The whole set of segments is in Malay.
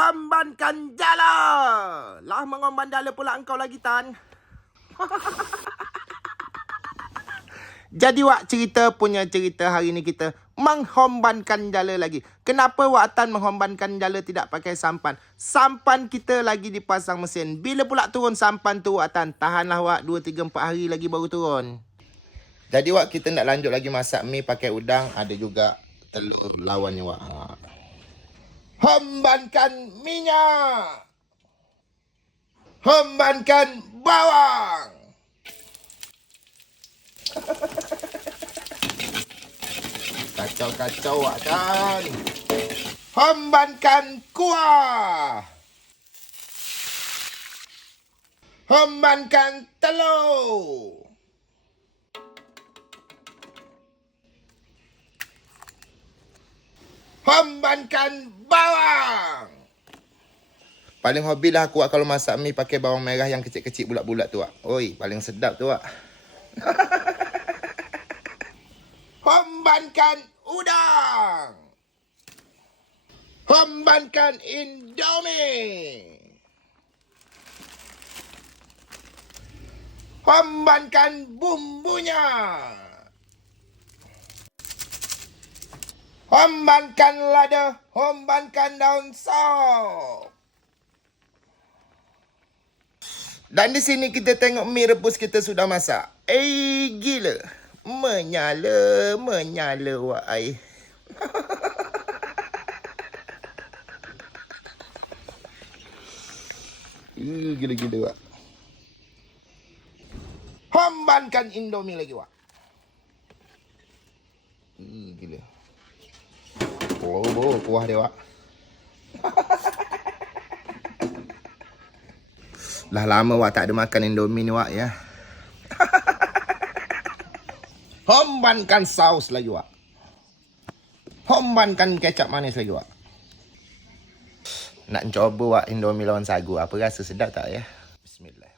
Hambankan jala. Lah mengomban jala pula engkau lagi, Tan. Jadi wak cerita hari ni kita menghombankan jala lagi. Kenapa wak Tan menghombankan jala tidak pakai sampan? Sampan kita lagi dipasang mesin. Bila pula turun sampan tu wak Tan? Tahanlah wak 2, 3, 4 hari lagi baru turun. Jadi wak kita nak lanjut lagi masak mi pakai udang. Ada juga telur lawannya wak. Hombankan minyak. Hombankan bawang. Kacau-kacau wak Tan. Hombankan kuah. Hombankan telur. Hombankan bawang. Paling hobi lah aku kalau masak mi pakai bawang merah yang kecil-kecil bulat-bulat tu wak. Oi, paling sedap tu wak. Hombankan udang. Hombankan Indomie. Hombankan bumbunya. Hombankan lada, hombankan daun sop. Dan di sini kita tengok mi rebus kita sudah masak. Gila. Menyala wak ai. Gila wak. Hombankan Indomie lagi wak. Gila. Oh, kuah dia wak. Lah lama wak tak ada makan Indomie ni wak ya. Hombankan saus lagi wak. Hombankan kecap manis lagi wak. Nak coba wak Indomie lawan sagu. Apa rasa sedap tak ya? Bismillah.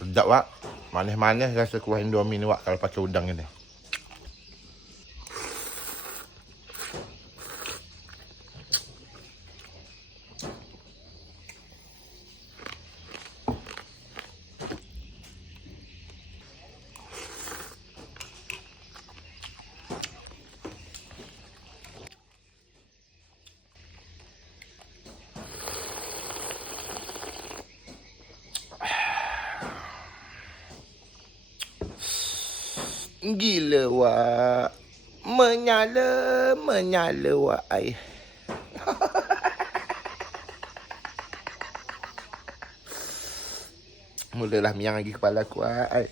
Sedap wak. Manis-manis rasa kuah Indomie ni wak kalau pakai udang ni. Gila wak. Menyala wak ai. Mulalah miang lagi kepala aku ai.